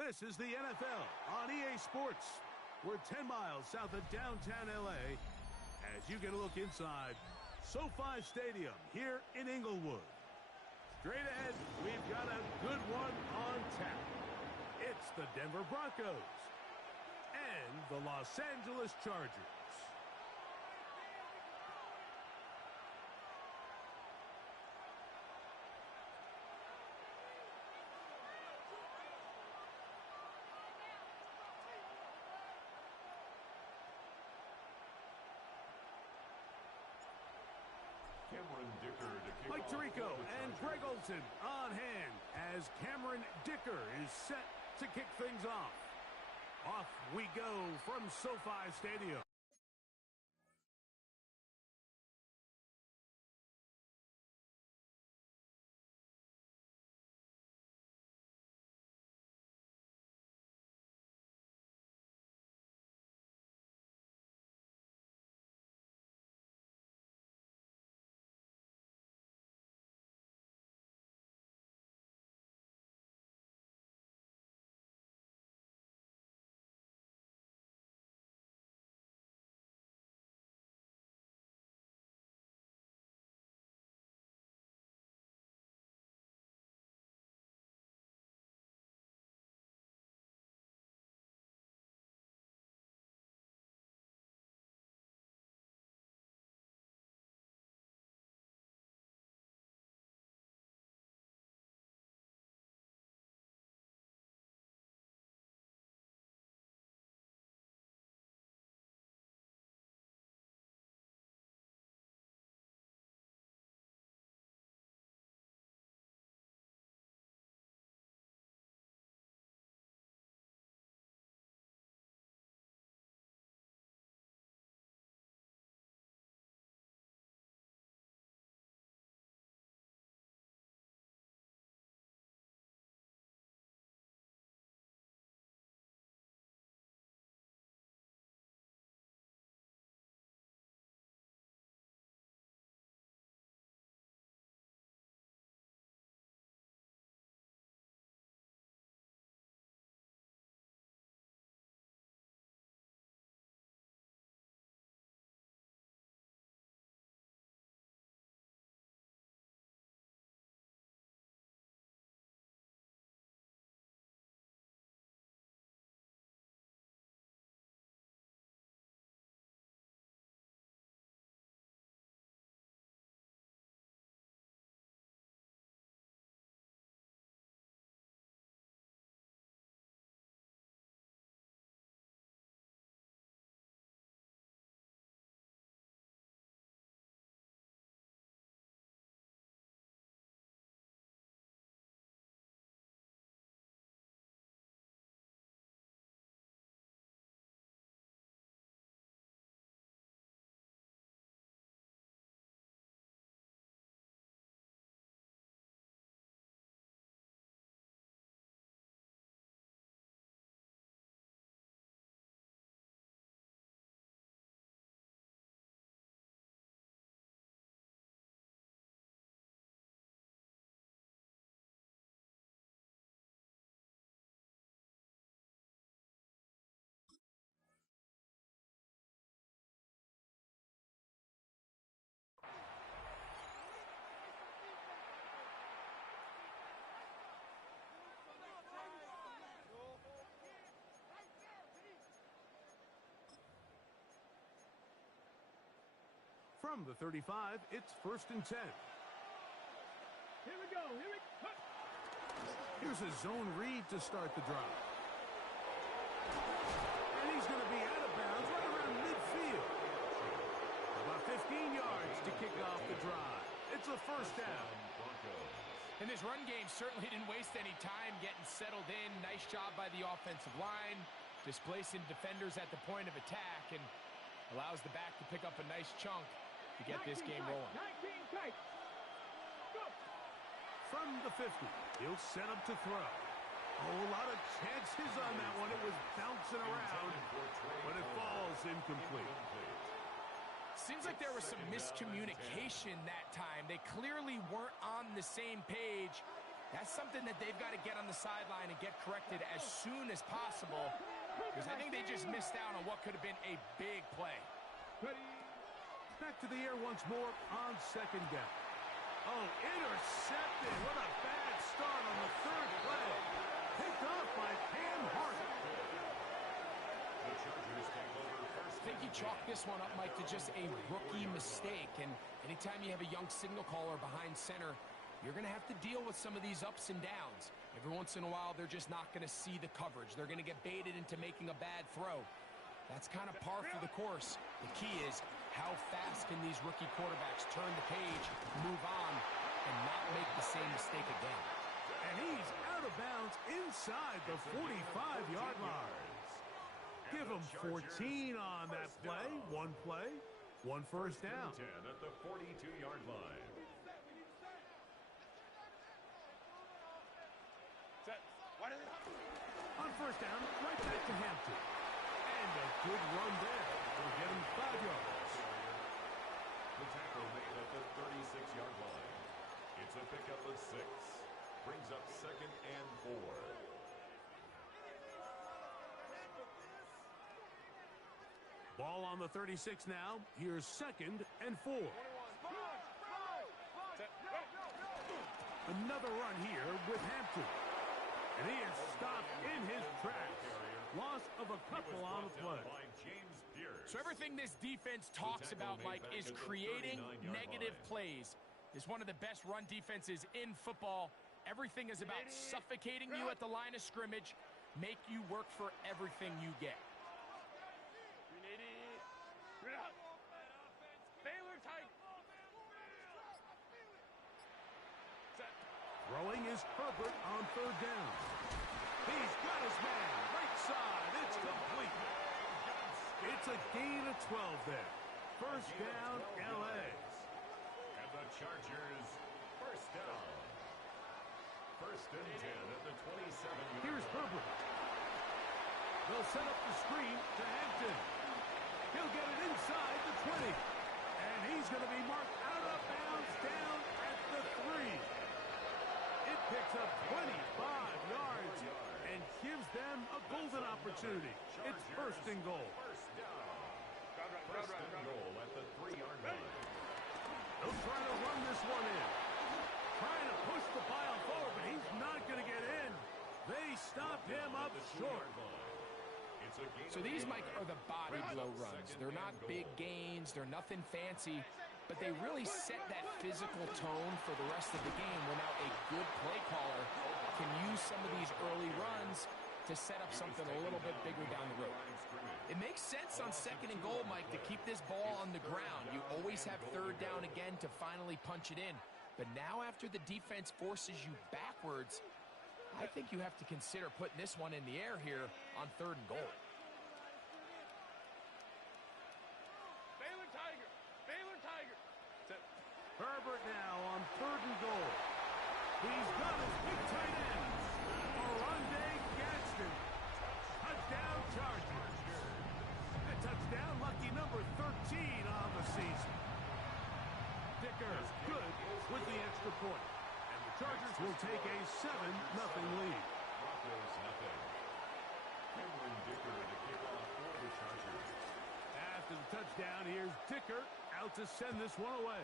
This is the NFL on EA Sports. We're 10 miles south of downtown LA as you get a look inside SoFi Stadium here in Inglewood. Straight ahead, we've got a good one on tap. It's the Denver Broncos and the Los Angeles Chargers. Mike Tirico and Greg Olsen on hand as Cameron Dicker is set to kick things off. Off we go from SoFi Stadium. From the 35, it's 1st and 10. Here we go. Here's a zone read to start the drive. And he's going to be out of bounds right around midfield. About 15 yards to kick off the drive. It's a first down. And this run game certainly didn't waste any time getting settled in. Nice job by the offensive line, displacing defenders at the point of attack, and allows the back to pick up a nice chunk to get this game rolling. 19 tight. Go. From the 50, he'll set up to throw. A lot of chances on that one. It was bouncing around, but it falls incomplete. Seems like there was some miscommunication that time. They clearly weren't on the same page That's something that they've got to get on the sideline and get corrected as soon as possible, because I think they just missed out on what could have been a big play. Back to the air once more on second down. Oh, intercepted. What a bad start on the third play. Picked off by Cam Hart. I think you chalk this one up, Mike, to just a rookie mistake. And anytime you have a young signal caller behind center, you're going to have to deal with some of these ups and downs. Every once in a while, they're just not going to see the coverage. They're going to get baited into making a bad throw. That's kind of par for the course. The key is how fast can these rookie quarterbacks turn the page, move on, and not make the same mistake again. And he's out of bounds inside the 45-yard line. Give him 14 on that play. One first down. 10 at the 42-yard line. On first down, right back to Hampton. And a good run there. Will get him 5 yards. The tackle made at the 36-yard line. It's a pickup of 6. Brings up 2nd and 4. Ball on the 36 now. Here's 2nd and 4. Another run here with Hampton. And he is stopped in his tracks. Loss of a couple on the play. So everything this defense talks about, Mike, is creating negative plays. It's one of the best run defenses in football. Everything is about suffocating you at the line of scrimmage, make you work for everything you get. Throwing is Herbert on third down. He's got his man. Right side. It's complete. It's a gain of 12 there. First down, L.A. And the Chargers, first down. 1st and 10 at the 27. Here's Herbert. They'll set up the screen to Hampton. He'll get it inside the 20. And he's going to be marked out of bounds down at the 3. It picks up 25 yards and gives them a golden opportunity. It's 1st and goal. First and goal at the 3-yard line. They'll try to run this one in. Trying to push the pile forward, but he's not going to get in. They stopped him up short. So these, Mike, are the body blow runs. They're not big gains. They're nothing fancy. But they really set that physical tone for the rest of the game where now a good play caller can use some of these early runs to set up something a little bit bigger down the road. It makes sense on 2nd and goal, Mike, to keep this ball on the ground. You always have 3rd down again to finally punch it in. But now after the defense forces you backwards, I think you have to consider putting this one in the air here on 3rd and goal. Herbert now on 3rd and goal. He's got his big tight end. Orlando Gadsden. Touchdown Chargers. A touchdown, lucky number 13 on the season. Dicker good with the extra point. And the Chargers will take a 7-0 lead. Broncos nothing. Cameron Dicker to kick off for the Chargers. After the touchdown, here's Dicker out to send this one away.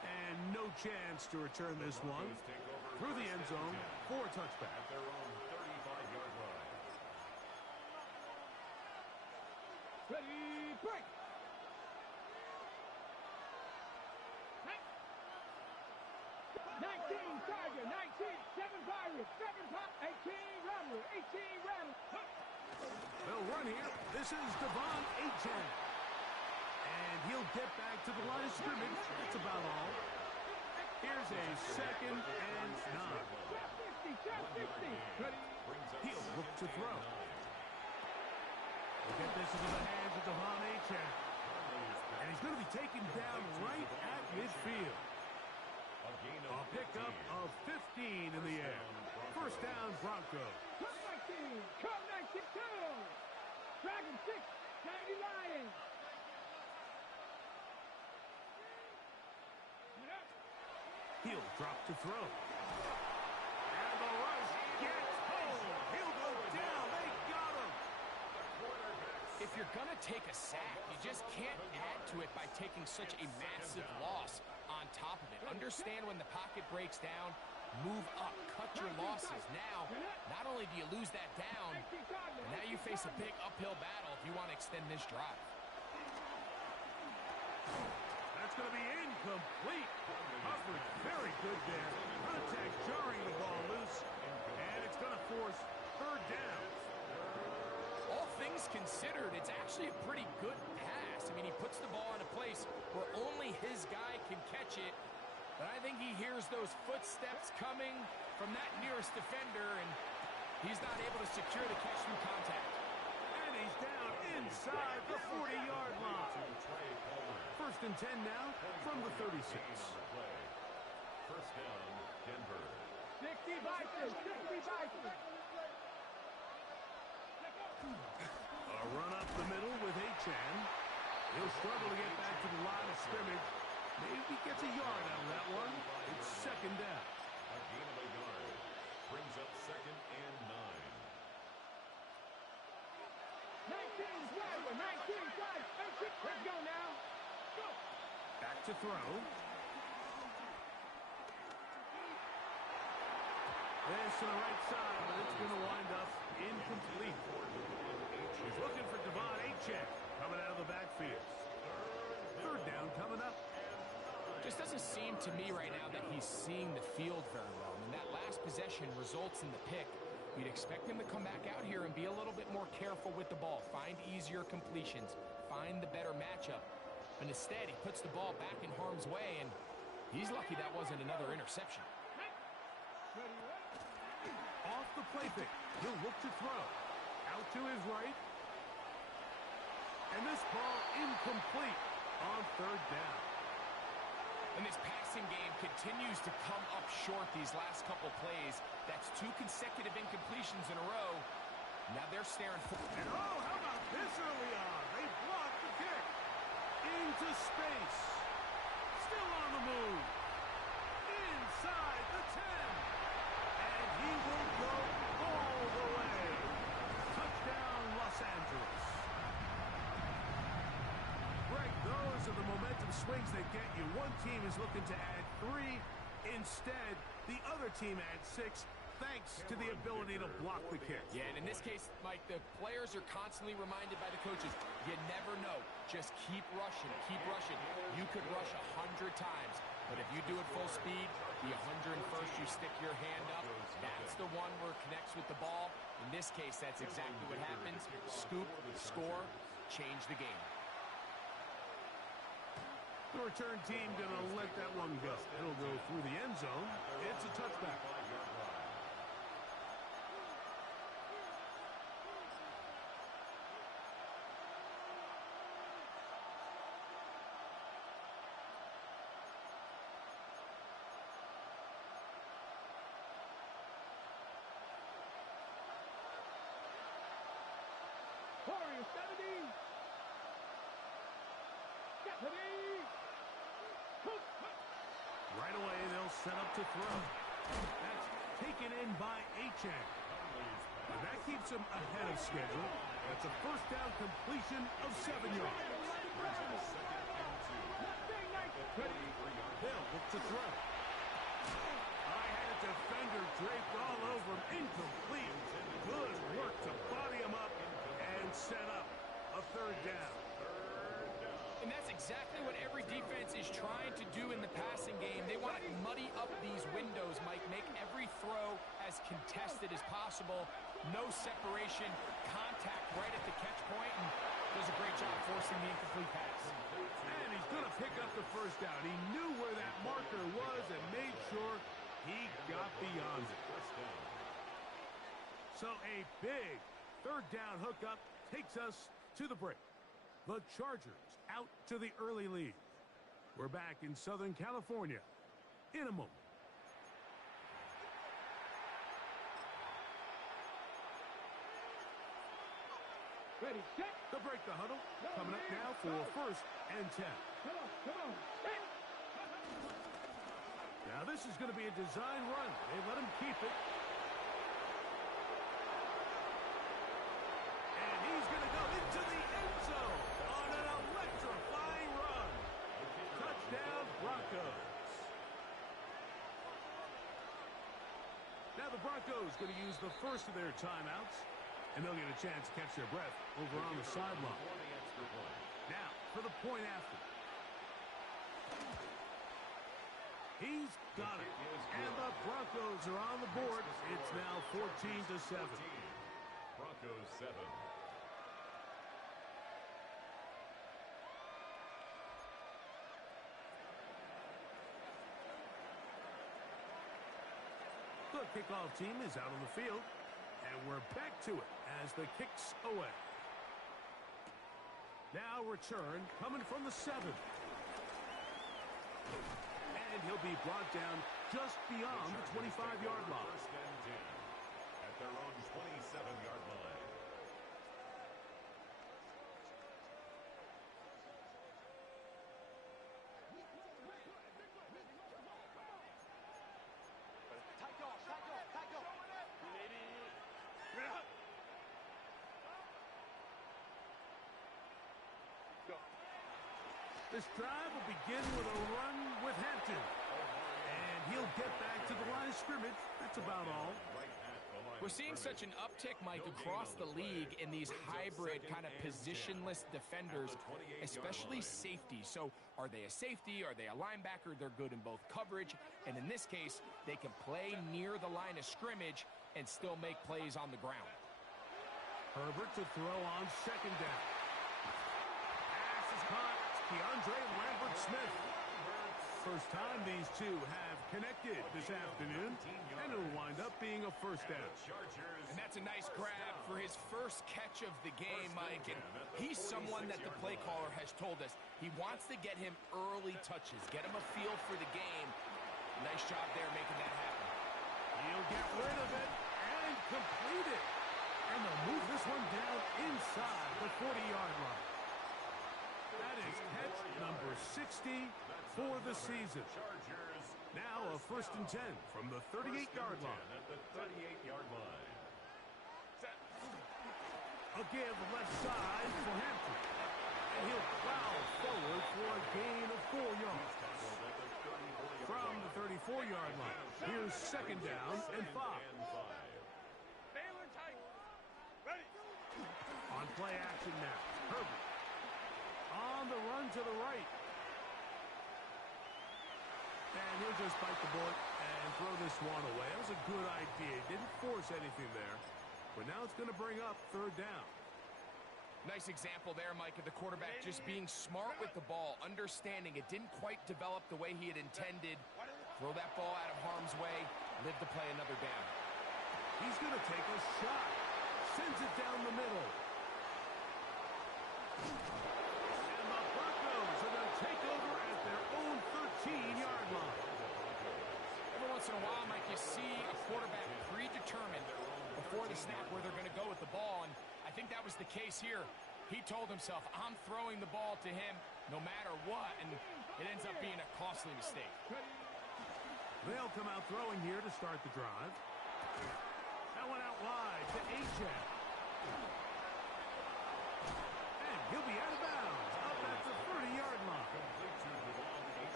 And no chance to return this one through the end zone for a touchback. At their own 35-yard line. Ready, break. 19 Tiger, 19, 7 Pirates, 7 Pop, 18 Rattler, 18 Rattler. They'll run here. This is Devon Achane. And he'll get back to the line of scrimmage. That's about all. Here's a 2nd and 9. Trap 50, trap 50. Ready. He'll look to throw. We'll get this into the hands of Devon Achane. And he's going to be taken down right at midfield. A pickup of 15 in the air. First down, Broncos. Come 19, come 92. Dragon 6, 90 Lions. He'll drop to throw. And the rush gets home. He'll go down. They got him. If you're going to take a sack, you just can't add to it by taking such a massive loss on top of it. Understand when the pocket breaks down, move up, cut your losses. Now, not only do you lose that down, but now you face a big uphill battle if you want to extend this drive. That's going to be incomplete. Coverage very good there. Contact jarring the ball loose, and it's going to force third down. All things considered, it's actually a pretty good pass. I mean, he puts the ball in a place where only his guy can catch it. But I think he hears those footsteps coming from that nearest defender, and he's not able to secure the catch through contact. And he's down inside the 40-yard line. First and 10 now from the 36. First down, Denver. 60 Vikings, 60 Vikings. A run up the middle with Achan. He'll struggle to get back to the line of scrimmage. Maybe gets a yard out of that one. It's second down. A gain of a yard. Brings up second and 9. 19 driver, 19 drive. Let's go now. Go. Back to throw. This to the right side, but it's going to wind up incomplete. He's looking for Devon Achan coming out of the backfield. Third down coming up. Just doesn't seem to me right now that he's seeing the field very well. And that last possession results in the pick. You'd expect him to come back out here and be a little bit more careful with the ball. Find easier completions. Find the better matchup. But instead, he puts the ball back in harm's way, and he's lucky that wasn't another interception. Off the play pick. He'll look to throw. Out to his right. And this ball incomplete on third down. And this passing game continues to come up short these last couple plays. That's 2 consecutive incompletions in a row. Now they're staring forward. And oh, how about this early on? They block the kick. Into space. Still on the move. Inside the 10. And he will go all the way. Touchdown, Los Angeles. Greg, those are the momentum swings that get you. One team is looking to add 3. Instead, the other team adds 6, thanks to the ability to block the kick. Yeah, and in this case, Mike, the players are constantly reminded by the coaches, you never know. Just keep rushing, keep rushing. You could rush 100 times, but if you do it full speed, the 101st, you stick your hand up. That's the one where it connects with the ball. In this case, that's exactly what happens. Scoop, score, change the game. The return team going to let that one go. It'll go through the end zone. It's a touchback. Warriors 70. Stephanie. Right away, they'll set up to throw. That's taken in by Achan. And that keeps him ahead of schedule. That's a first down completion of 7 yards. Hill look to throw. I had a defender draped all over him. Incomplete. Good work to body him up and set up a third down. And that's exactly what every defense is trying to do in the passing game. They want to muddy up these windows, Mike, make every throw as contested as possible. No separation, contact right at the catch point, and does a great job forcing the incomplete pass. And he's going to pick up the first down. He knew where that marker was and made sure he got beyond it. So a big third down hookup takes us to the break. The Chargers out to the early lead. We're back in Southern California in a moment. Ready, set. The break the huddle coming up now for first and 10. Come on, come on. Set. Now this is going to be a design run. They let him keep it. And he's going to go into the end zone on an electrifying run. Touchdown, Broncos. Now the Broncos going to use the first of their timeouts, and they'll get a chance to catch their breath over on the sideline. Now for the point after. He's got it. And the Broncos are on the board. It's now 14-7. Broncos 7. The kickoff team is out on the field. And we're back to it as the kick's away. Now return coming from the 7. And he'll be brought down just beyond the 25-yard line. First and 10 at their own 27-yard line. This drive will begin with a run with Hampton. And he'll get back to the line of scrimmage. That's about all. We're seeing such an uptick, Mike, across the league in these hybrid kind of positionless defenders, especially safety. So are they a safety? Are they a linebacker? They're good in both coverage. And in this case, they can play near the line of scrimmage and still make plays on the ground. Herbert to throw on second down. Pass is caught. DeAndre Lambert-Smith. First time these two have connected this afternoon, and it'll wind up being a first down. And that's a nice grab for his first catch of the game, Mike. And he's someone that the play caller has told us he wants to get him early touches, get him a feel for the game. Nice job there making that happen. He'll get rid of it and complete it. And they'll move this one down inside the 40-yard line. That is catch number 60 for the season. Now a first and 10 from the 38-yard line. At the 38-yard line. A give left side for Hampton. And he'll plow forward for a gain of 4 yards. From the 34-yard line, here's second down and 5. On play action now, Herbert. On the run to the right. And he'll just bite the bullet and throw this one away. That was a good idea. Didn't force anything there. But now it's going to bring up third down. Nice example there, Mike, of the quarterback just being smart with the ball, understanding it didn't quite develop the way he had intended. Throw that ball out of harm's way, live to play another down. He's going to take a shot. Sends it down the middle. And the Broncos are going to take over at their own 13-yard line. Every once in a while, Mike, you see a quarterback predetermined before the snap where they're going to go with the ball, and I think that was the case here. He told himself, I'm throwing the ball to him no matter what, and it ends up being a costly mistake. They'll come out throwing here to start the drive. That went out wide to Achane. And he'll be out of bounds up at the 30-yard line.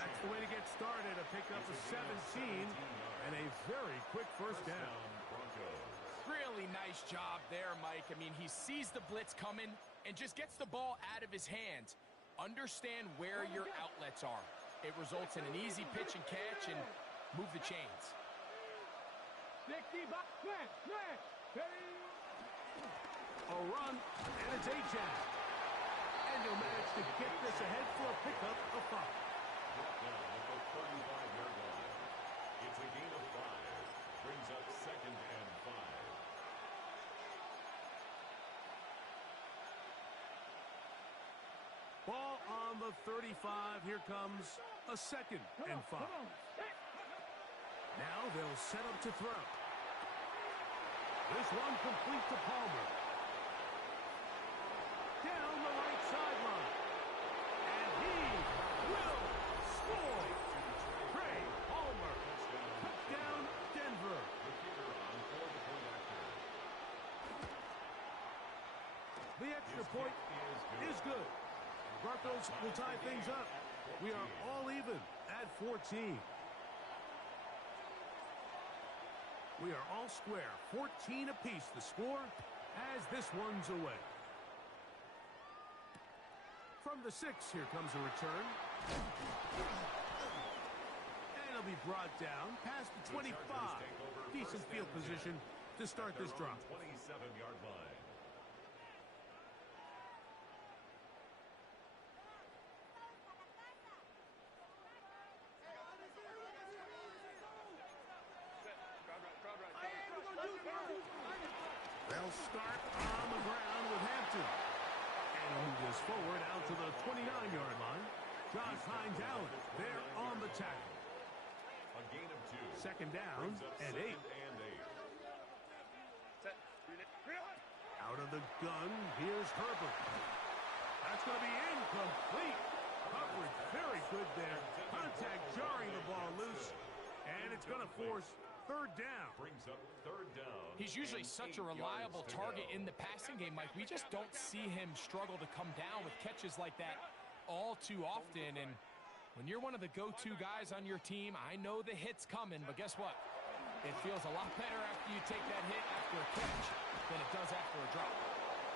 That's the way to get started, a pickup of 17 and a very quick first down. Really nice job there, Mike. I mean, he sees the blitz coming and just gets the ball out of his hands. Understand where your outlets are. It results in an easy pitch and catch and move the chains. 60 back, smash. A run, and it's Achane. And he'll manage to get this ahead for a pickup of 5. Brought down at the 35-yard line. It's a gain of 5. Brings up second and 5. Ball on the 35. Here comes a second and 5. Now they'll set up to throw. This one complete to Palmer. Down the right sideline. And he will score. Trey Palmer extra point is good. Broncos will tie things up. We are all even at 14. We are all square. 14 apiece the score as this one's away. From the 6, here comes a return. And it'll be brought down past the 25. Decent field position to start this drive. 27-yard line. They'll start on the ground with Hampton. And move this forward out to the 29-yard line. Josh Hines Allen there on the tackle. A gain of 2. Second down and 8. Out of the gun, here's Herbert. That's going to be incomplete. Coverage very good there. Contact jarring the ball loose. And it's going to force third down. Brings up third down. He's usually such a reliable target in the passing game, Mike. We just don't see him struggle to come down with catches like that all too often. And when you're one of the go-to guys on your team, I know the hit's coming, but guess what? It feels a lot better after you take that hit after a catch than it does after a drop.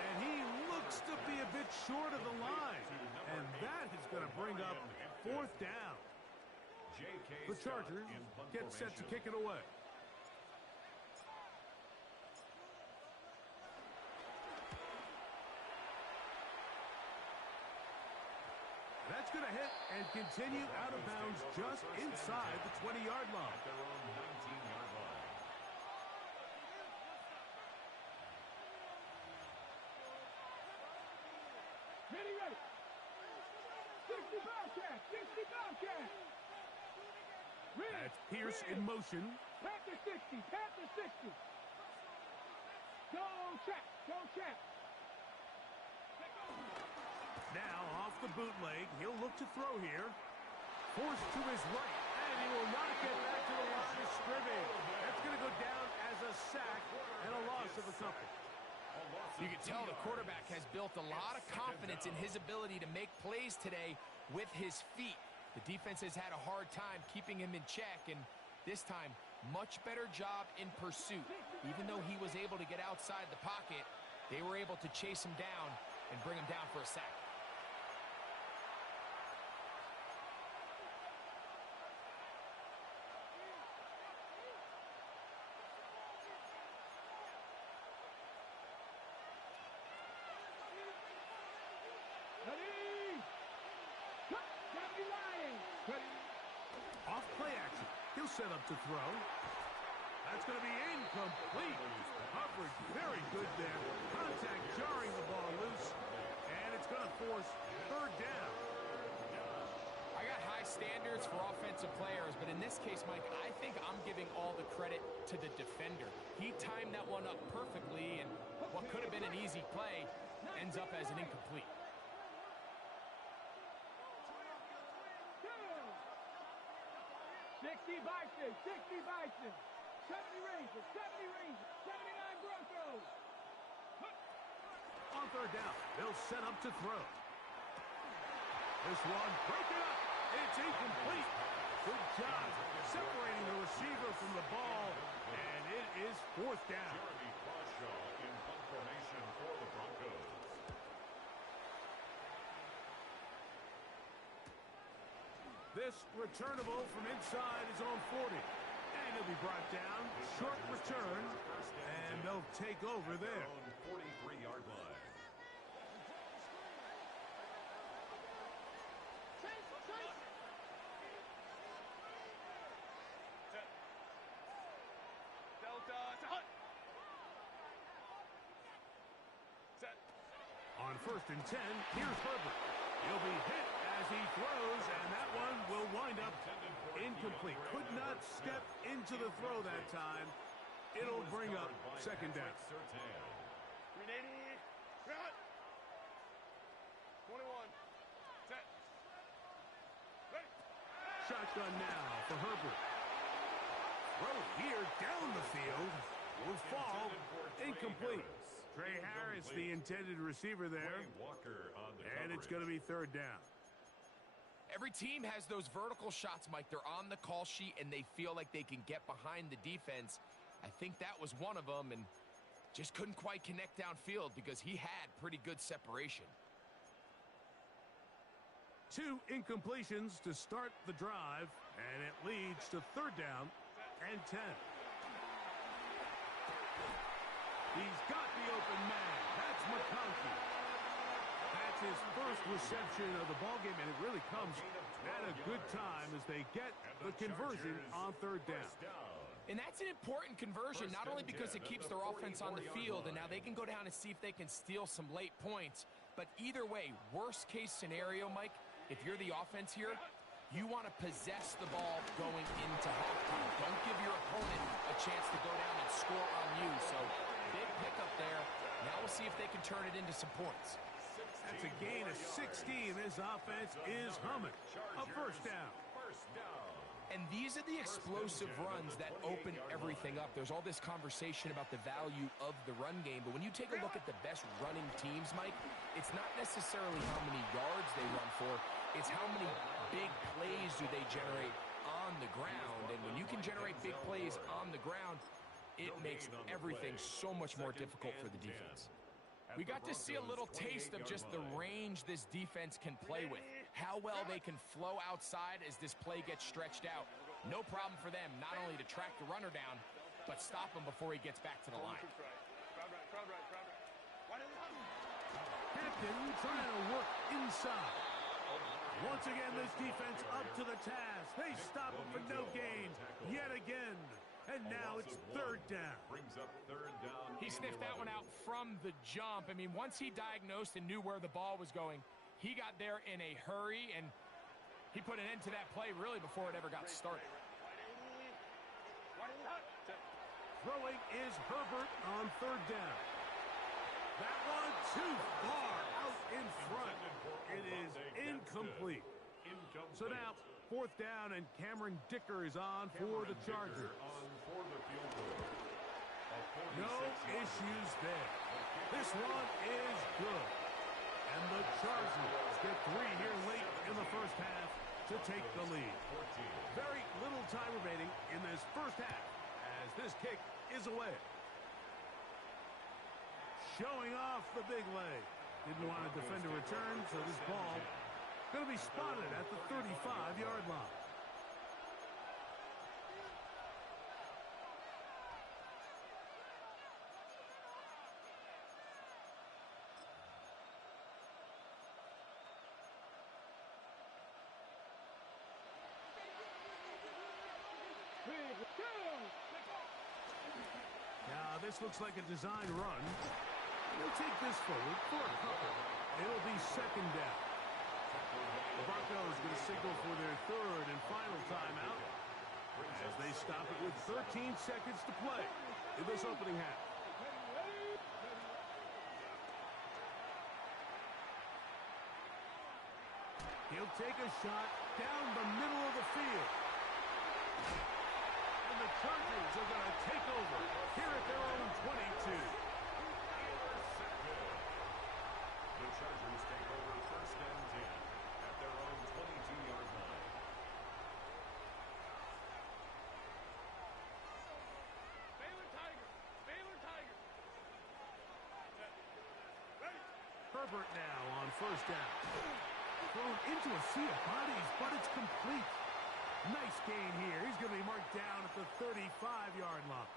And he looks to be a bit short of the line. And that is going to bring up fourth down. The Chargers get set to kick it away. That's going to hit and continue out of bounds just inside the 20-yard line. At their own 19-yard line. Ready, ready. 60 Bobcat, 60 Bobcat. That's Pierce in motion. Panther 60, Panther 60. Go check, go check. Now off the bootleg, he'll look to throw here. Forced to his right, and he will not get back to the line of scrimmage. That's going to go down as a sack and a loss of a couple. You can tell the quarterback has built a lot of confidence in his ability to make plays today with his feet. The defense has had a hard time keeping him in check, and this time, much better job in pursuit. Even though he was able to get outside the pocket, they were able to chase him down and bring him down for a sack. Off play action. He'll set up to throw. That's going to be incomplete. Coverage very good there. Contact jarring the ball loose. And it's going to force third down. I got high standards for offensive players, but in this case, Mike, I think I'm giving all the credit to the defender. He timed that one up perfectly, and what could have been an easy play ends up as an incomplete. 60 Bison, 60 Bison, 70 Rangers, 70 Rangers, 79 Broncos. On third down, they'll set up to throw. This one broken up. It's incomplete. Good job separating the receiver from the ball, and it is fourth down. Jeremy Crawshaw in punt formation for the Broncos. This returnable from inside his own 40. And he'll be brought down. Short return. And they'll take over there. 43-yard line. On first and 10, here's Herbert. He'll be hit as he throws, and that one will wind up incomplete. Could not step into the throw that time. It'll bring up second down. 21. Set. Ready. Shotgun now for Herbert. Throw here down the field will fall incomplete. Trey Harris, the intended receiver there. Walker on the and it's going to be third down. Every team has those vertical shots, Mike. They're on the call sheet, and they feel like they can get behind the defense. I think that was one of them, and just couldn't quite connect downfield because he had pretty good separation. 2 incompletions to start the drive, and it leads to third down and 10. He's got the open man. That's McConkey. That's his first reception of the ballgame, and it really comes at a good time as they get the conversion on third down. And that's an important conversion, not only because it keeps their offense on the field, and now they can go down and see if they can steal some late points. But either way, worst case scenario, Mike, if you're the offense here, you want to possess the ball going into halftime. Don't give your opponent a chance to go down and score on you. So big pickup there. Now we'll see if they can turn it into some points. That's a gain of 16. This offense is humming. A first down. And these are the explosive runs that open everything up. There's all this conversation about the value of the run game, but when you take a look at the best running teams, Mike, it's not necessarily how many yards they run for, it's how many big plays do they generate on the ground. And when you can generate big plays on the ground, it makes everything so much more difficult for the defense. We got to see a little taste of just the range this defense can play with. How well they can flow outside as this play gets stretched out. No problem for them not only to track the runner down, but stop him before he gets back to the line. Captain trying to work inside. Once again, this defense up to the task. They stop him for no gain yet again. And now it's third down. Brings up third down. He sniffed that one out from the jump. I mean, once he diagnosed and knew where the ball was going, he got there in a hurry, and he put an end to that play really before it ever got started. Throwing is Herbert on third down. That one too far out in front. It is incomplete. So now, fourth down, and Cameron Dicker is on for the Chargers. No issues there. This one is good. And the Chargers get 3 here late in the first half to take the lead. Very little time remaining in this first half as this kick is away. Showing off the big leg. Didn't want to defend a return, so this ball going to be spotted at the 35-yard line. Now, this looks like a design run. He'll take this forward for a couple. It'll be second down. The Broncos going to signal for their third and final timeout as they stop it with 13 seconds to play in this opening half. He'll take a shot down the middle of the field. And the Chargers are going to take over here at their own 22. The Chargers take over first and 10 at their own 22-yard line. Herbert now on first down. Thrown into a sea of bodies, but it's complete. Nice gain here. He's going to be marked down at the 35-yard line.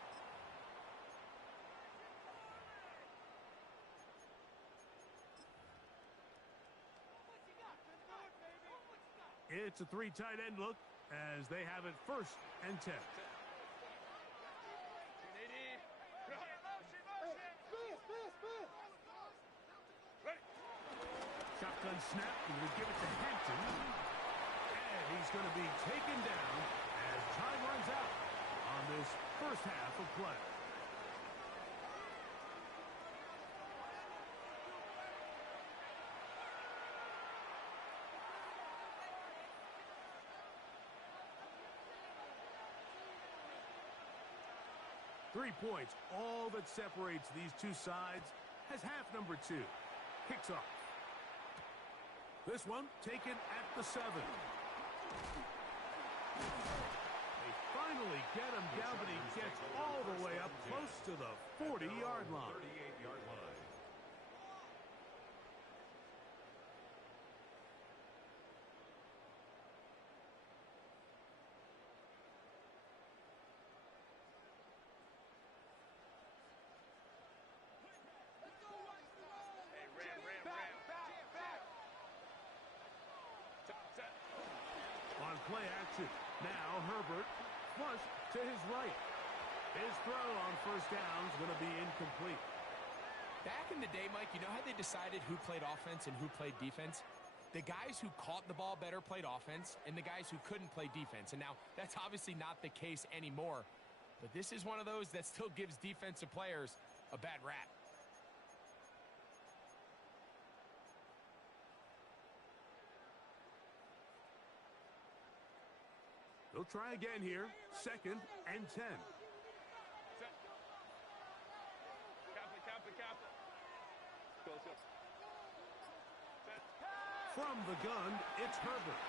It's a 3 tight end look as they have it first and 10. Shotgun snap, and we give it to Hampton. And he's going to be taken down as time runs out on this first half of play. Three points, all that separates these two sides has half number 2. Kicks off. This one taken at the 7. They finally get him down, but he gets all the way up close to the 40-yard line. 38-yard line. On play action, now Herbert flush to his right. His throw on first down is going to be incomplete. Back in the day, Mike, you know how they decided who played offense and who played defense? The guys who caught the ball better played offense, and the guys who couldn't play defense. And now, that's obviously not the case anymore. But this is one of those that still gives defensive players a bad rap. They'll try again here. 2nd and 10. From the gun, it's Herbert.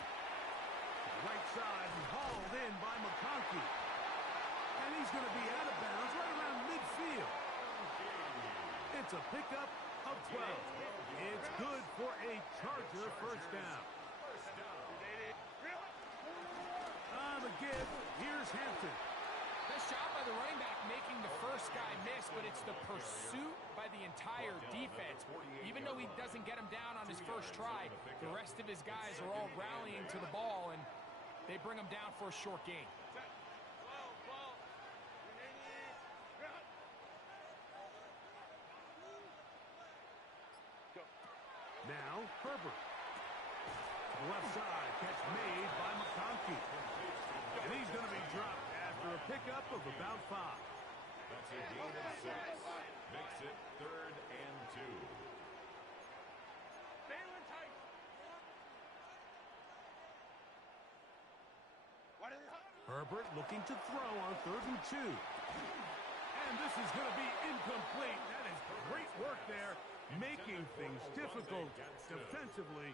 Right side and hauled in by McConkey. And he's going to be out of bounds right around midfield. It's a pickup of 12. It's good for a Charger first down. On the give, here's Hampton. Nice job by the running back making the first guy miss, but it's the pursuit by the entire defense. Even though he doesn't get him down on his first try, the rest of his guys are all rallying to the ball, and they bring him down for a short gain. Now, Herbert. To the left side, catch made by McConkey. And he's going to be dropped after a pickup of about 5. That's a gain of 6. Makes it 3rd and 2. Herbert looking to throw on 3rd and 2. And this is going to be incomplete. That is great work there, making things difficult defensively.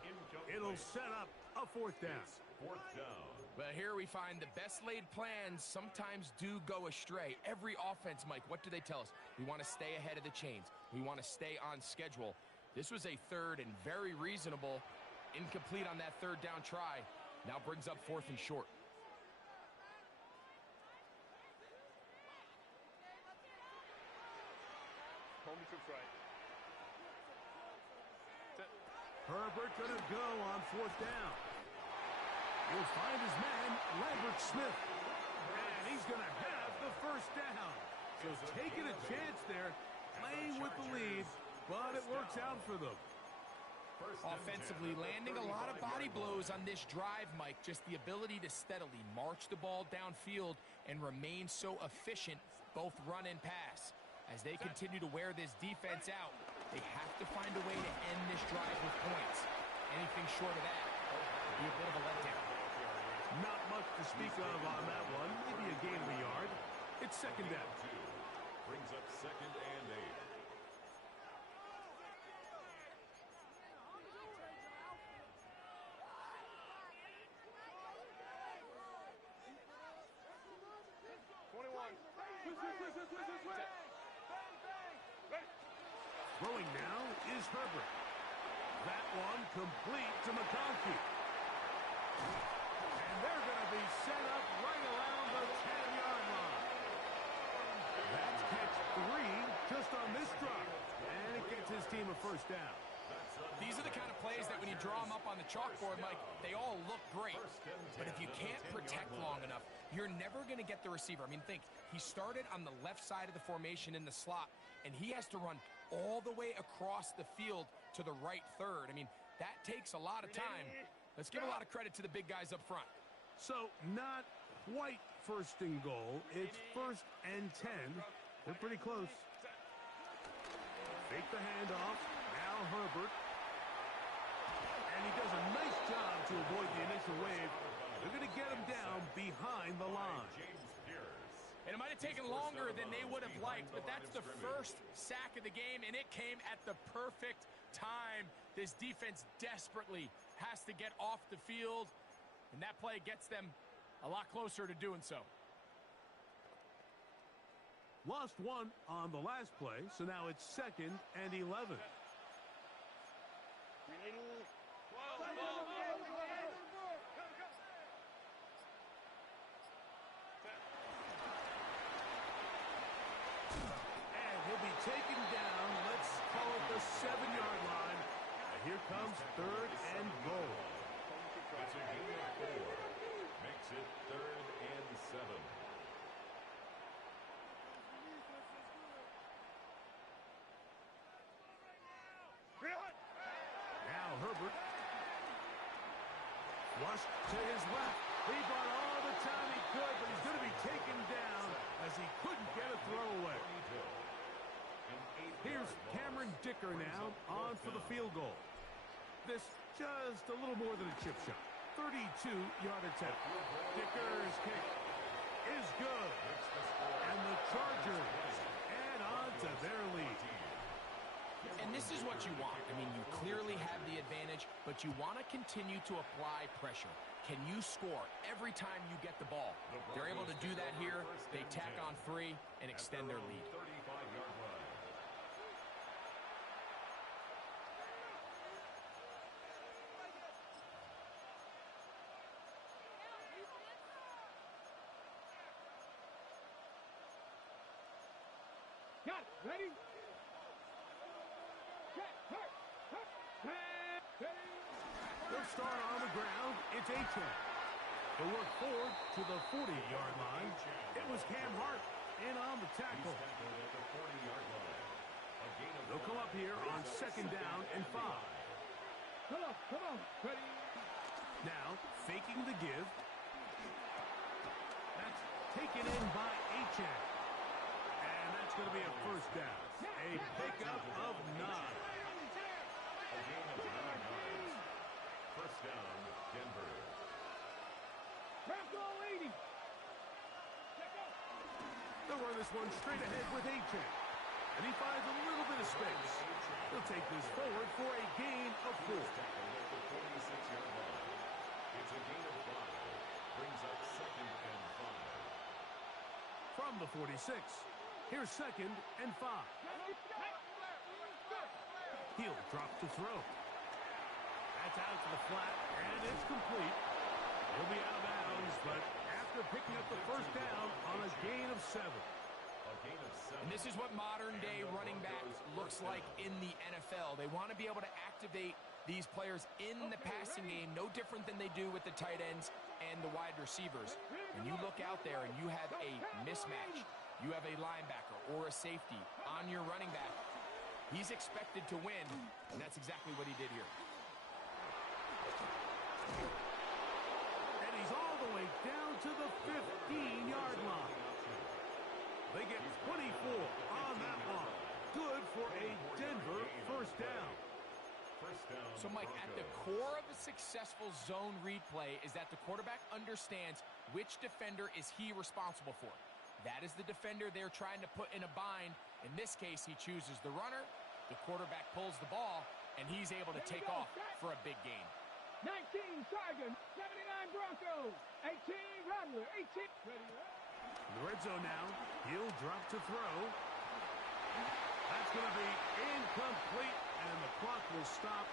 It'll set up a 4th down. 4th down. But here we find the best laid plans sometimes do go astray. Every offense, Mike, what do they tell us? We want to stay ahead of the chains. We want to stay on schedule. This was a 3rd and very reasonable. Incomplete on that 3rd down try. Now brings up 4th and short. Home trips right. Herbert going to go on 4th down. He'll find his man, Lambert Smith. And he's going to have the first down. So taking a chance there, playing with the lead, but it works out for them. Offensively, landing a lot of body blows on this drive, Mike. Just the ability to steadily march the ball downfield and remain so efficient, both run and pass. As they continue to wear this defense out, they have to find a way to end this drive with points. Anything short of that would be a bit of a letdown. Not much to speak of on that one. Maybe a gain of a yard. It's 2nd down. 2. Brings up 2nd and 8. Throwing now is Herbert. That one complete to McConkey. And they're going to be set up right around the 10-yard line. That's catch 3 just on this drive. And it gets his team a first down. These are the kind of plays that when you draw them up on the chalkboard, Mike, they all look great. But if you can't protect long enough, you're never going to get the receiver. I mean, think, he started on the left side of the formation in the slot, and he has to run all the way across the field to the right 3rd. I mean, that takes a lot of time. Let's give a lot of credit to the big guys up front. So, not quite 1st and goal. It's 1st and 10. They're pretty close. Fake the handoff. Now Herbert. And he does a nice job to avoid the initial wave. They're going to get him down behind the line. And it might have taken longer than they would have liked, but that's the first sack of the game, and it came at the perfect time. This defense desperately has to get off the field, and that play gets them a lot closer to doing so. Lost one on the last play, so now it's 2nd and 11. And he'll be taken down, let's call it the 7-yard line. And here comes 3rd and goal. It's a gain of 4. Makes it 3rd and 7. Now Herbert. Flush to his left. He bought all the time he could, but he's going to be taken down as he couldn't get a throw away. Here's Cameron Dicker now on for the field goal. This just a little more than a chip shot. 32-yard attempt. Dicker's kick is good. And the Chargers add on to their lead. And this is what you want. I mean, you clearly have the advantage, but you want to continue to apply pressure. Can you score every time you get the ball? They're able to do that here. They tack on 3 and extend their lead. 35-yard line. Got it. Ready? They'll start on the ground. It's Achane. They'll work forward to the 40-yard line. It was Cam Hart in on the tackle. They'll come up here on 2nd down and 5. Come on. Ready? Now, faking the give. That's taken in by Achane. And that's going to be a 1st down. A pickup of 9. A gain of 9 yards. 1st down, Denver. Craft all 80. They'll run this one straight ahead with Achane. And he finds a little bit of space. He'll take this forward for a gain of 4. Tackled at the 46-yard line. It's a gain of 5. Brings up 2nd and 5. From the 46, here's 2nd and 5. He'll drop to throw. That's out to the flat, and it's complete. He'll be out of bounds, but after picking up the 1st down on a gain of 7. And this is what modern-day running back looks like in the NFL. They want to be able to activate these players in the passing game, no different than they do with the tight ends and the wide receivers. When you look out there and you have a mismatch, you have a linebacker or a safety on your running back, he's expected to win, and that's exactly what he did here. And he's all the way down to the 15-yard line. They get 24 on that one. Good for a Denver 1st down. So, Mike, at the core of a successful zone read play is that the quarterback understands which defender is he responsible for. That is the defender they're trying to put in a bind. In this case, he chooses the runner. The quarterback pulls the ball, and he's able to take off for a big gain. 19 Tiger, 79 Broncos, 18 Rattler, 18. Ready? In the red zone now, he'll drop to throw. That's going to be incomplete, and the clock will stop.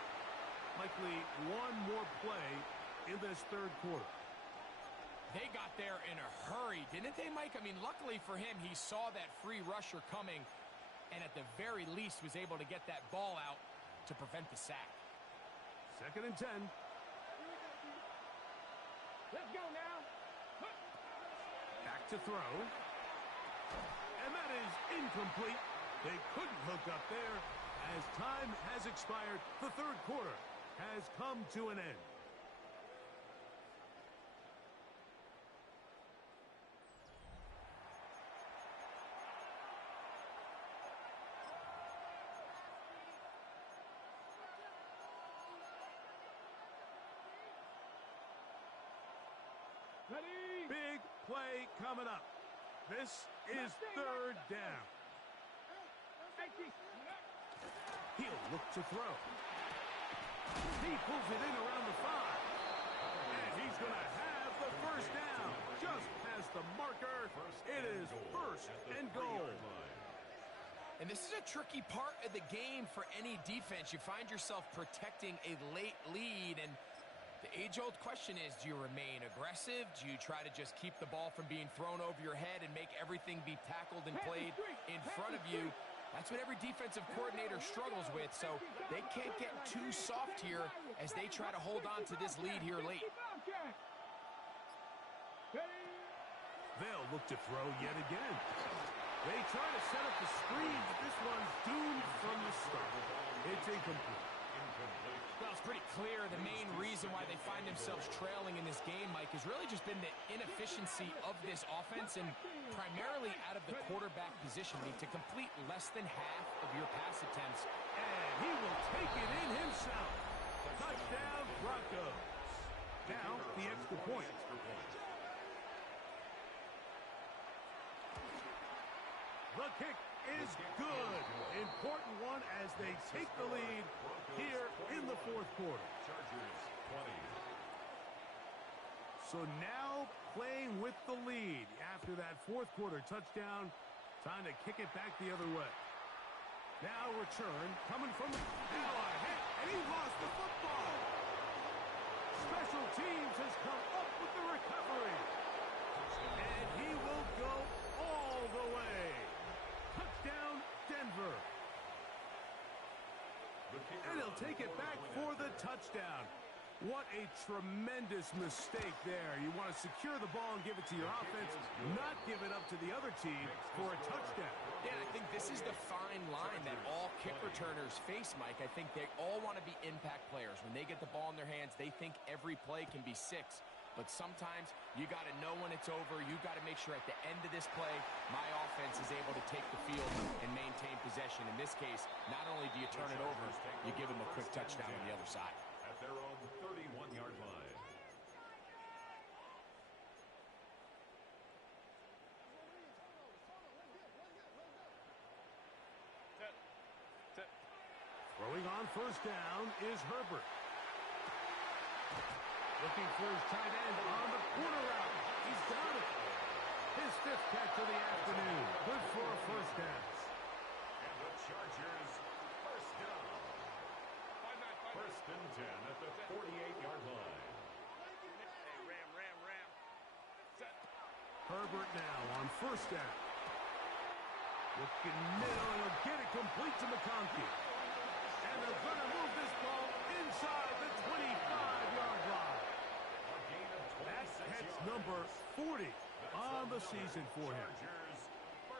Likely one more play in this 3rd quarter. They got there in a hurry, didn't they, Mike? I mean, luckily for him, he saw that free rusher coming, and at the very least was able to get that ball out to prevent the sack. 2nd and 10. Let's go now. Back to throw. And that is incomplete. They couldn't hook up there. As time has expired, the 3rd quarter has come to an end. Ready? Big play coming up. This is third down. He'll look to throw. He pulls it in around the 5. And he's going to have the first down. Just past the marker. It is first and goal. And this is a tricky part of the game for any defense. You find yourself protecting a late lead, and the age-old question is, do you remain aggressive? Do you try to just keep the ball from being thrown over your head and make everything be tackled and played in front of you? That's what every defensive coordinator struggles with, so they can't get too soft here as they try to hold on to this lead here late. They'll look to throw yet again. They try to set up the screen, but this one's doomed from the start. It's incomplete. Well, it's pretty clear the main reason why they find themselves trailing in this game, Mike, has really just been the inefficiency of this offense and primarily out of the quarterback position. To complete less than half of your pass attempts. And he will take it in himself. Touchdown, Broncos. Now, the extra point. The kick is good. Important one as they take the lead here in the fourth quarter. So now playing with the lead after that fourth quarter touchdown. Time to kick it back the other way. Now return coming from now a hit, and he lost the football. Special teams has come up with the recovery. And he will go all the way. Touchdown, Denver. And he'll take it back for the touchdown. What a tremendous mistake there. You want to secure the ball and give it to your offense, not give it up to the other team for a touchdown. Yeah, I think this is the fine line that all kick returners face, Mike. I think they all want to be impact players. When they get the ball in their hands, they think every play can be 6. But sometimes you got to know when it's over. You got to make sure at the end of this play, my offense is able to take the field and maintain possession. In this case, not only do you turn it over, you give them a quick touchdown on the other side. At their own 31-yard line. Throwing on first down is Herbert. Looking for his tight end on the corner route. He's got it. His 5th catch of the afternoon. Good for a first down. And the Chargers first down. First and 10 at the 48-yard line. Ram. Set. Herbert now on first down. Looking middle, and he'll get it complete to McConkey. And they're going to move this ball inside the 25-yard line. That's number 40 on the season for him.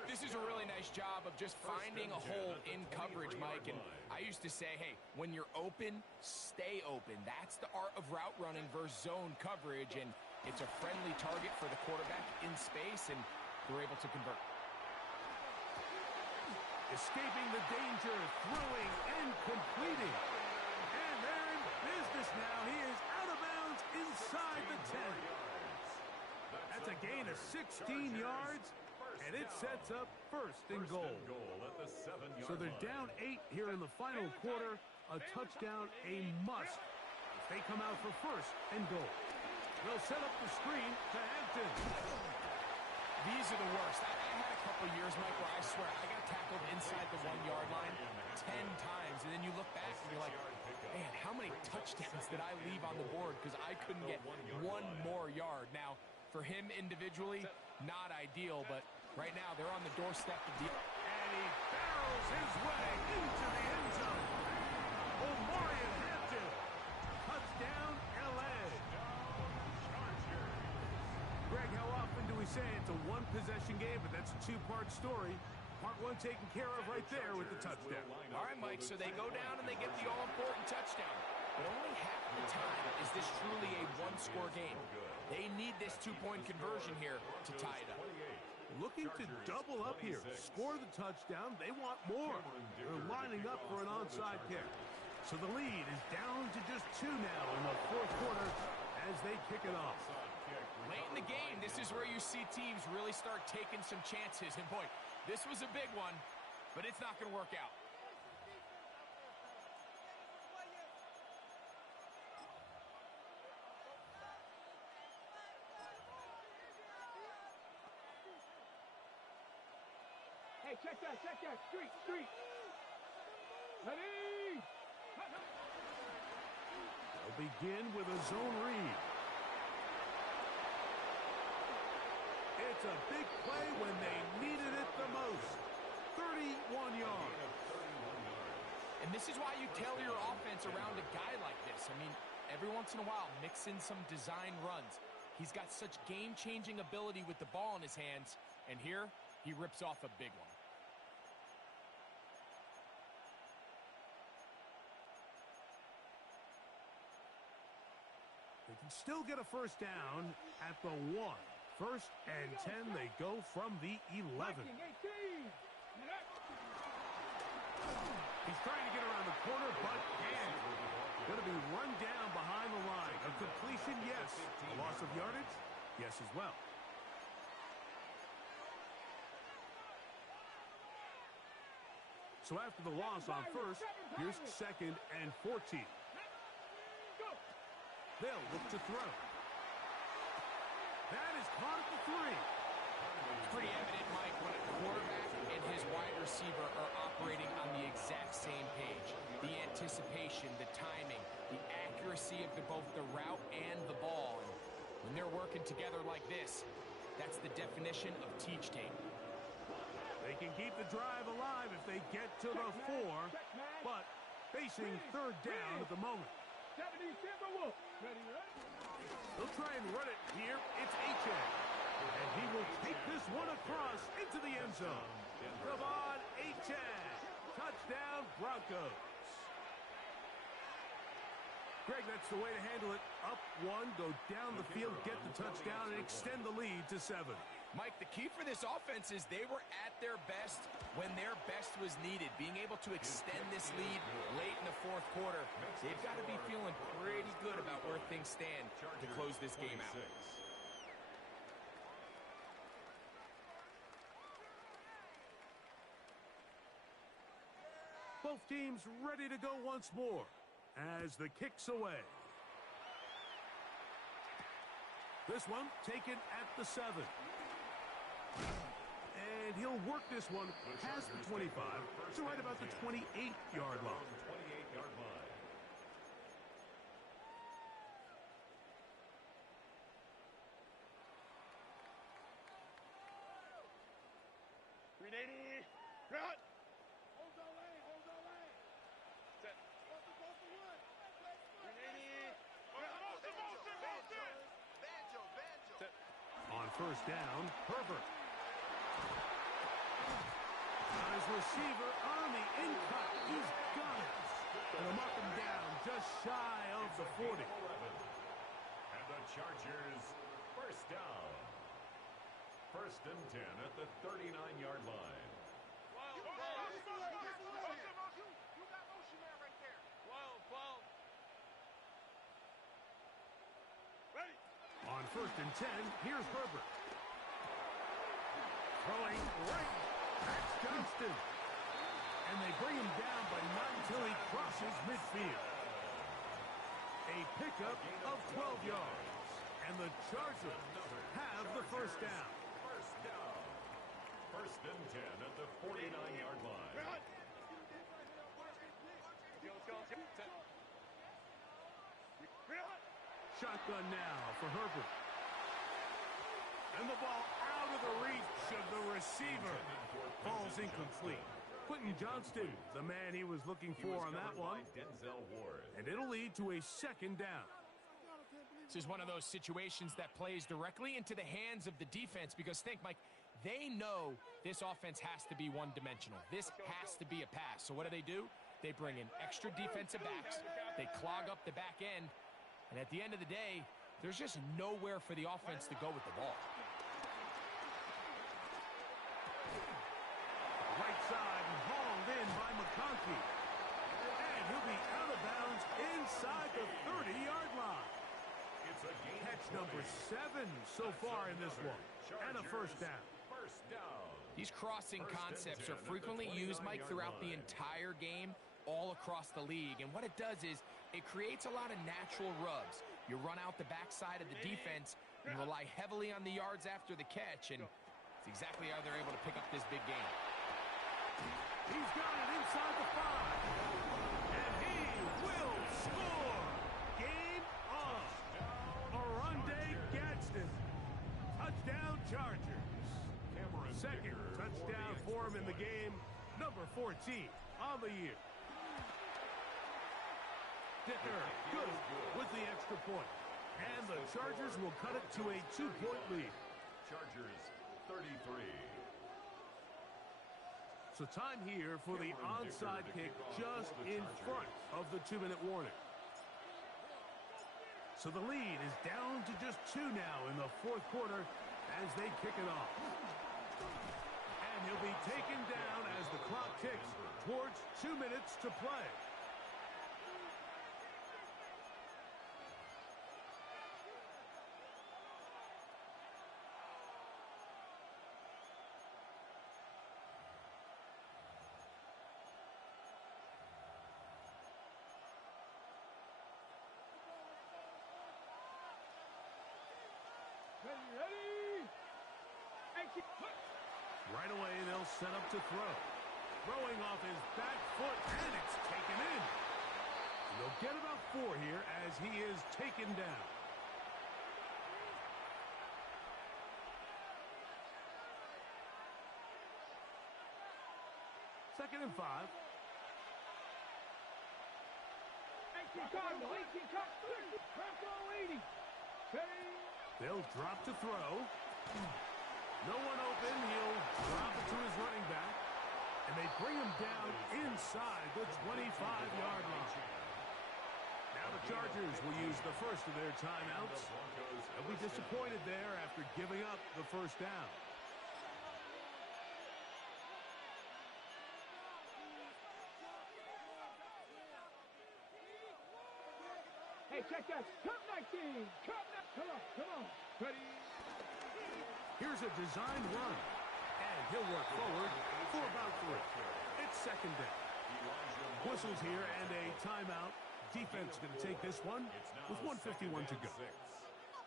This is a really nice job of just finding a hole in coverage, Mike. And I used to say, hey, when you're open, stay open. That's the art of route running versus zone coverage. And it's a friendly target for the quarterback in space, and they're able to convert. Escaping the danger, throwing and completing. And they're in business now. He is out of bounds inside the 10. That's a gain of 16 yards, and it sets up first and goal. So they're down 8 here in the final quarter. A touchdown, a must. If they come out for first and goal. They'll set up the screen to Hampton. These are the worst. I had a couple years, Mike, where I swear I got tackled inside the 1-yard line 10 times, and then you look back and you're like, man, how many touchdowns did I leave on the board because I couldn't get one more yard? Now, for him individually, not ideal, but right now they're on the doorstep of the... And he barrels his way into the end zone. Omarion Hampton. Touchdown, L.A. Greg, how often do we say it's a one-possession game, but that's a 2-part story? Part 1 taken care of right there with the touchdown. All right, Mike, so they go down and they get the all-important touchdown. But only half the time is this truly a one-score game. They need this 2-point conversion here to tie it up. Looking to double up here. Score the touchdown. They want more. They're lining up for an onside kick. So the lead is down to just 2 now in the fourth quarter as they kick it off. Late in the game, this is where you see teams really start taking some chances. And boy, this was a big one, but it's not going to work out. Hey, check that, street. Ready? They'll begin with a zone read. It's a big play when they needed it the most. 31 yards. And this is why you tailor your offense around a guy like this. I mean, every once in a while, mix in some design runs. He's got such game-changing ability with the ball in his hands, and here he rips off a big one. They can still get a first down at the 1. First and 10, they go from the 11. He's trying to get around the corner, but can't. Going to be run down behind the line. A completion, yes. A loss of yardage, yes as well. So after the loss on first, here's second and 14. They'll look to throw. That is caught at the 3. It's pretty evident, Mike, when a quarterback and his wide receiver are operating on the exact same page. The anticipation, the timing, the accuracy of both the route and the ball. And when they're working together like this, that's the definition of teach tape. They can keep the drive alive if they get to the 4, but facing third down at the moment. They'll try and run it here. It's H.A. And he will take this one across into the end zone. Come on, H.A. Touchdown, Broncos. Greg, that's the way to handle it. Up 1, go down the field, get the touchdown, and extend the lead to 7. Mike, the key for this offense is they were at their best when their best was needed. Being able to extend this lead late in the fourth quarter, they've got to be feeling pretty good about where things stand to close this game out. Both teams ready to go once more as the kick's away. This one taken at the 7. And he'll work this one past the 25 to right about the 28-yard line. 28-yard line. Cut. Hold the lane. Set. On first down, Herbert. Got his receiver on the in-cut. He's got it. And he'll knock him down just shy of the 40. And the Chargers first down. First and 10 at the 39-yard line. On first and 10, here's Herbert. Throwing right. That's Johnston. And they bring him down, but not until he crosses midfield. A pickup of 12 yards. And the Chargers have the first down. First down. First and 10 at the 49-yard line. Shotgun now for Herbert. And the ball out of the reach of the receiver. Ball's incomplete. Quentin Johnston, the man he was looking for on that one. And it'll lead to a second down. This is one of those situations that plays directly into the hands of the defense because think, Mike, they know this offense has to be one-dimensional. This has to be a pass. So what do? They bring in extra defensive backs. They clog up the back end. And at the end of the day, there's just nowhere for the offense to go with the ball. Right side and hauled in by McConkey. And he'll be out of bounds inside the 30-yard line. It's a gain Catch That's number 7 so far in this one. And a first down. First down. These crossing concepts are frequently used, Mike, throughout the entire game, all across the league. And what it does is it creates a lot of natural rubs. You run out the backside of the defense and rely heavily on the yards after the catch, and it's exactly how they're able to pick up this big game. He's got it inside the 5. And he will score. Game on. Oronde Gadsden. Touchdown Chargers. Second touchdown for him in the game. Number 14 on the year. Dicker good with the extra point. And the Chargers will cut it to a 2-point lead. Chargers 33. So time here for the onside kick just in front of the 2-minute warning. So the lead is down to just 2 now in the fourth quarter as they kick it off. And he'll be taken down as the clock ticks towards 2 minutes to play. Ready? Right away, they'll set up to throw. Throwing off his back foot, and it's taken in. And they'll get about 4 here as he is taken down. Second and 5. 18 Cardinal, 18 Cardinal, Bronco 80. Ready? They'll drop to throw. No one open. He'll drop it to his running back. And they bring him down inside the 25-yard line. Now the Chargers will use the first of their timeouts. They'll be disappointed there after giving up the first down. Hey, check that. Cup 19. Cup 19. Come on. Ready? Here's a designed run. And he'll work forward for about 3. It's second down. Whistles here and a timeout. Defense going to take this one with 1:51 to go.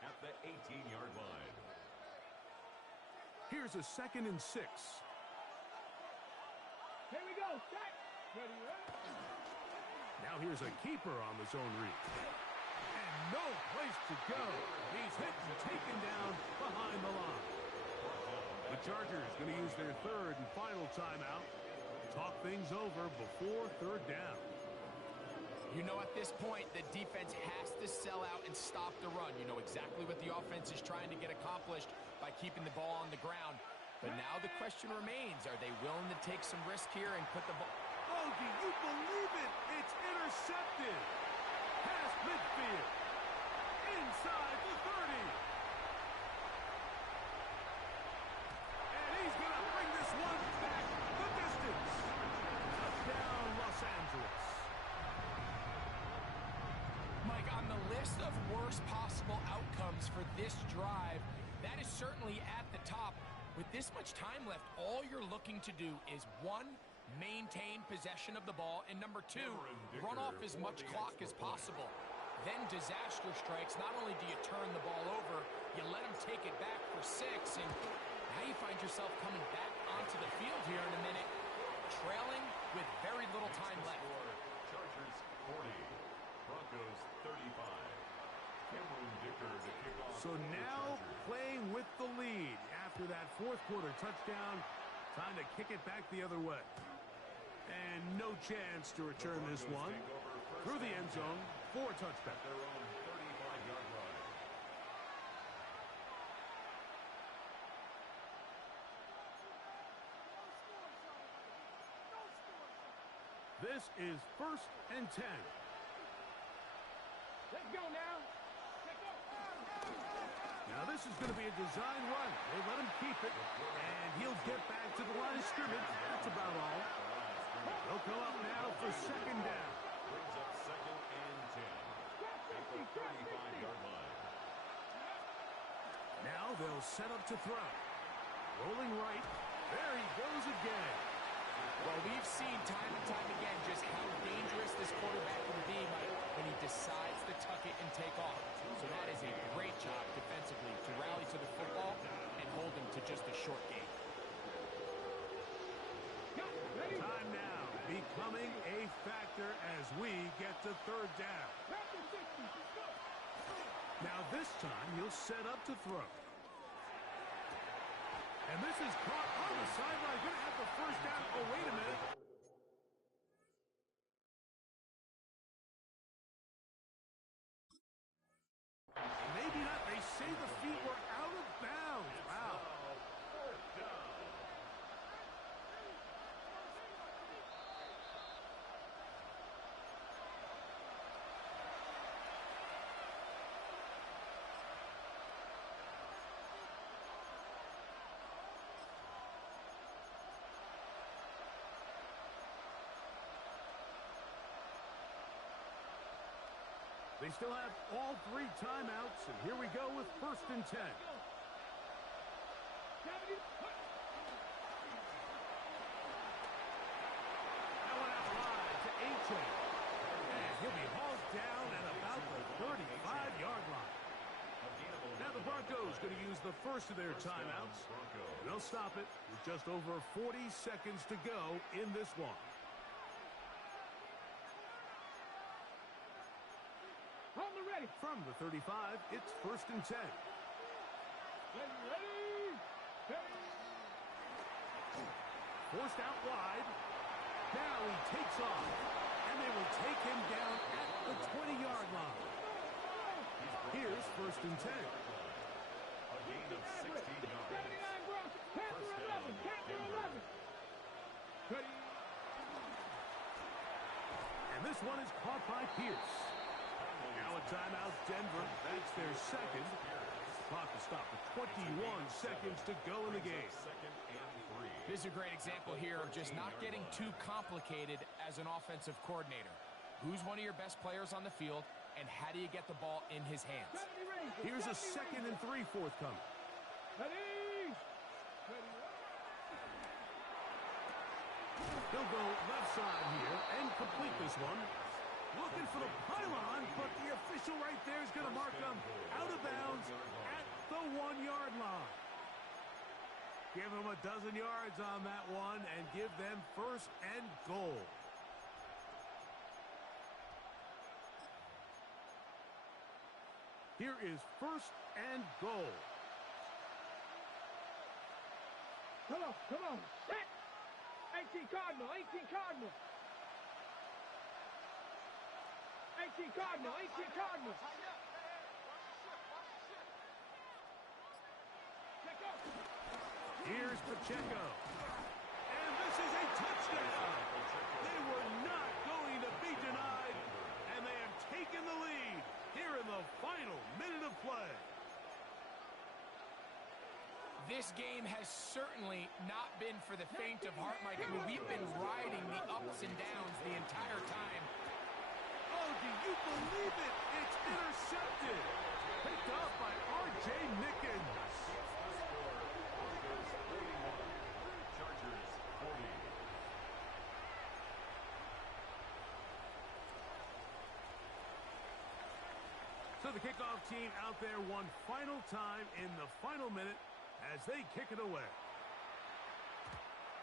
At the 18-yard line. Here's a second and 6. Here we go. Set. Ready? Now here's a keeper on the zone read. And no place to go. He's hit and taken down behind the line. The Chargers going to use their third and final timeout. Talk things over before third down. You know, at this point, the defense has to sell out and stop the run. You know exactly what the offense is trying to get accomplished by keeping the ball on the ground. But now the question remains, are they willing to take some risk here and put the ball... Oh, do you believe it? It's intercepted. Past midfield. Inside the 30. And he's going to bring this one back the distance. Touchdown, Los Angeles. Mike, on the list of worst possible outcomes for this drive, that is certainly at the top. With this much time left, all you're looking to do is, 1, maintain possession of the ball, and number 2, run off as much clock as possible. Then disaster strikes. Not only do you turn the ball over, you let them take it back for 6, and now you find yourself coming back onto the field here in a minute, trailing with very little time left. Chargers 40, Broncos 35. Cameron Dicker to kick off. So now playing with the lead after that fourth quarter touchdown. Time to kick it back the other way. And no chance to return this one through the end zone for a touchdown. Their own 35-yard line. This is 1st and 10. Let's go now. Now this is going to be a design run. They let him keep it, and he'll get back to the line of scrimmage. That's about all. They'll come up now for second down. Brings up 2nd and 10 at the 35-yard line. they'll set up to throw. Rolling right. There he goes again. Well, we've seen time and time again just how dangerous this quarterback can be when he decides to tuck it and take off. So that is a great job defensively to rally to the football and hold him to just a short game. Time now becoming a factor as we get to third down. Now this time he'll set up to throw. And this is caught on the sideline. Going to have the first down. Oh, wait a minute. Maybe not. They say the feet were out of bounds. Wow. They still have all 3 timeouts, and here we go with 1st and 10. That one out wide to A-Chain. And he'll be hauled down at about the 35-yard line. Now the Broncos going to use the first of their timeouts. They'll stop it with just over 40 seconds to go in this one. From the 35, it's 1st and 10. Forced out wide. Now he takes off. And they will take him down at the 20-yard line. Here's 1st and 10. A gain of 16 yards. First down, Denver. And this one is caught by Pierce. Now a timeout, Denver. That's their second. Clock to stop with 21 seconds to go in the game. This is a great example here of just not getting too complicated as an offensive coordinator. Who's one of your best players on the field, and how do you get the ball in his hands? Here's a 2nd and 3 forthcoming. He'll go left side here and complete this one. Looking for the pylon, but the official right there is going to mark them out of bounds at the 1-yard line. Give them a dozen yards on that one and give them 1st and goal. Here is 1st and goal. Come on. Set. 18 Cardinal. 18 Cardinal. Here's Pacheco. And this is a touchdown. They were not going to be denied, and they have taken the lead here in the final minute of play. This game has certainly not been for the faint of heart, Mike. I mean, we've been riding the ups and downs the entire time. Oh, do you believe it? It's intercepted. Picked up by R.J. Nickens. Chargers 40. So the kickoff team out there one final time in the final minute as they kick it away.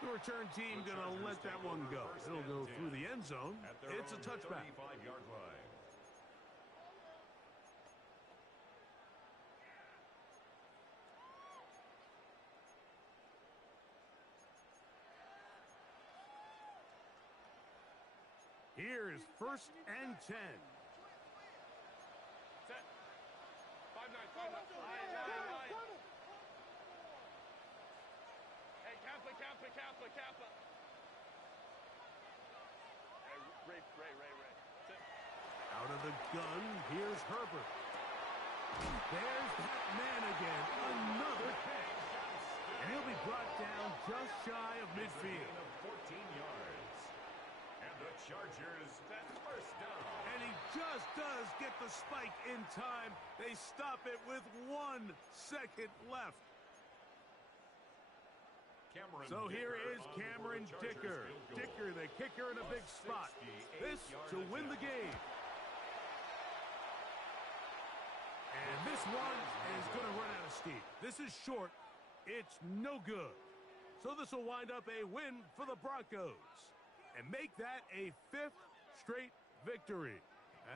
The return team going to let that one go. It'll go through the end zone. It's a touchback. 35-yard line. Here's 1st and 10. Set. 5-9. Line. Hey, Kappa. Hey, Ray. Set. Out of the gun, here's Herbert. There's that man again. Another catch. And he'll be brought down just shy of midfield. 14 yards. And the Chargers that first down. And he just does get the spike in time. They stop it with 1 second left. So here is Cameron Dicker. Dicker, the kicker, in a big spot. This to win the game. And this one is going to run out of steam. This is short. It's no good. So this will wind up a win for the Broncos and make that a 5th straight victory,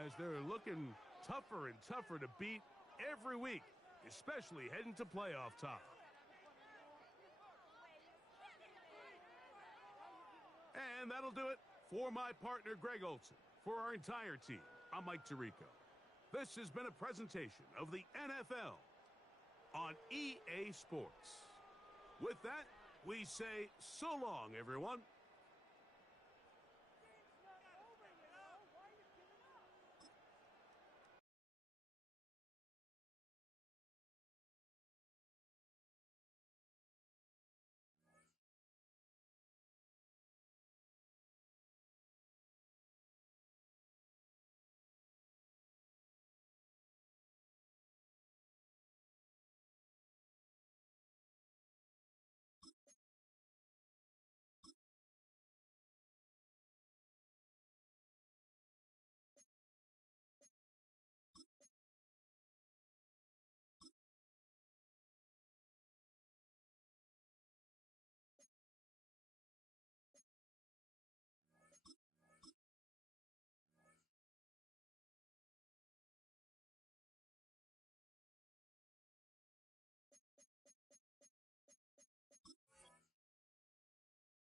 as they're looking tougher and tougher to beat every week, especially heading to playoff time. And that'll do it for my partner, Greg Olson. For our entire team, I'm Mike Tirico. This has been a presentation of the NFL on EA Sports. With that, we say so long, everyone.